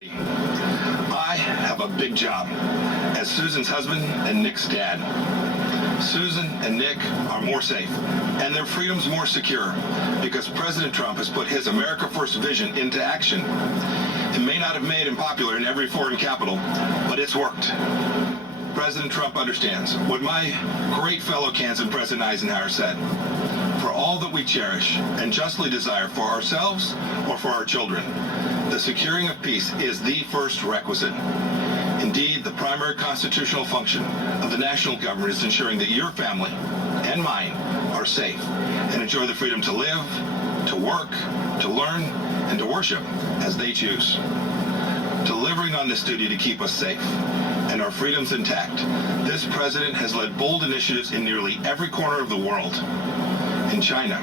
I have a big job as Susan's husband and Nick's dad. Susan and Nick are more safe and their freedoms more secure because President Trump has put his America First vision into action. It may not have made him popular in every foreign capital, but it's worked. President Trump understands what my great fellow Kansan President Eisenhower said. For all that we cherish and justly desire for ourselves or for our children, the securing of peace is the first requisite. Indeed, the primary constitutional function of the national government is ensuring that your family and mine are safe and enjoy the freedom to live, to work, to learn, and to worship as they choose. Delivering on this duty to keep us safe and our freedoms intact, this president has led bold initiatives in nearly every corner of the world. In China,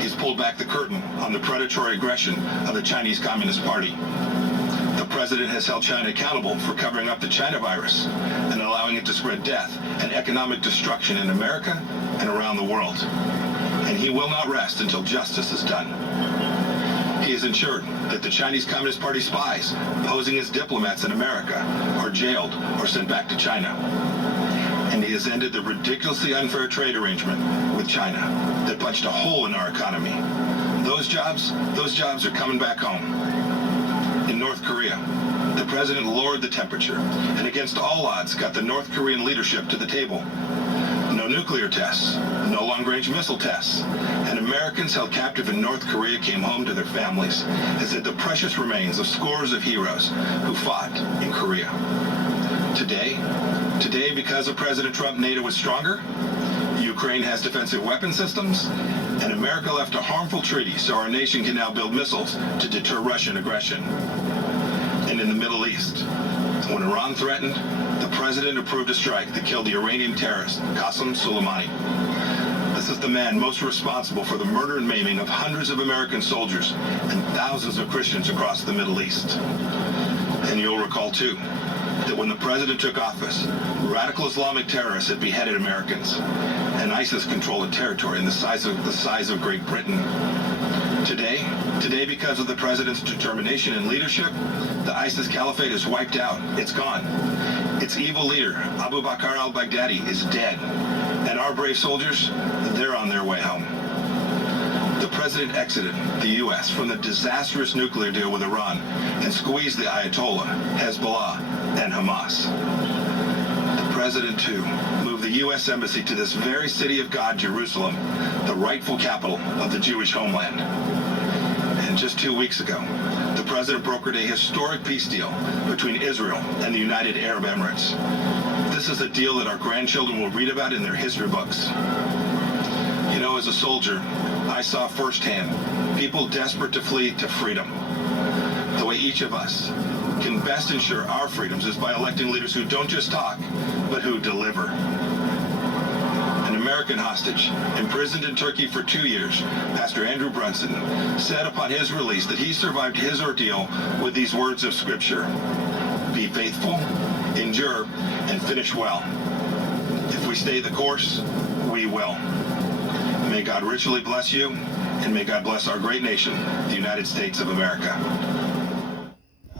he's pulled back the curtain on the predatory aggression of the Chinese Communist Party. The president has held China accountable for covering up the China virus and allowing it to spread death and economic destruction in America and around the world. And he will not rest until justice is done. He has ensured that the Chinese Communist Party spies posing as diplomats in America are jailed or sent back to China. And he has ended the ridiculously unfair trade arrangement with China that punched a hole in our economy. Those jobs are coming back home. In North Korea, the president lowered the temperature and against all odds got the North Korean leadership to the table. No nuclear tests, no long-range missile tests, and Americans held captive in North Korea came home to their families as did the precious remains of scores of heroes who fought in Korea. Today, because of President Trump, NATO is stronger, Ukraine has defensive weapon systems, and America left a harmful treaty so our nation can now build missiles to deter Russian aggression. And in the Middle East, when Iran threatened, the president approved a strike that killed the Iranian terrorist Qasem Soleimani. This is the man most responsible for the murder and maiming of hundreds of American soldiers and thousands of Christians across the Middle East. And you'll recall, too, that when the president took office, radical Islamic terrorists had beheaded Americans, and ISIS controlled a territory in the size of Great Britain. Today, because of the president's determination and leadership, the ISIS caliphate is wiped out. It's gone. Its evil leader, Abu Bakr al-Baghdadi, is dead, and our brave soldiers, they're on their way home. The president exited the U.S. from the disastrous nuclear deal with Iran and squeezed the Ayatollah, Hezbollah, and Hamas. The president, too, moved the U.S. Embassy to this very city of God, Jerusalem, the rightful capital of the Jewish homeland. And just 2 weeks ago, the president brokered a historic peace deal between Israel and the United Arab Emirates. This is a deal that our grandchildren will read about in their history books. You know, as a soldier, I saw firsthand people desperate to flee to freedom. The way each of us can best ensure our freedoms is by electing leaders who don't just talk, but who deliver. An American hostage, imprisoned in Turkey for 2 years, Pastor Andrew Brunson, said upon his release that he survived his ordeal with these words of Scripture: "Be faithful, endure, and finish well. If we stay the course, we will." May God richly bless you, and may God bless our great nation, the United States of America.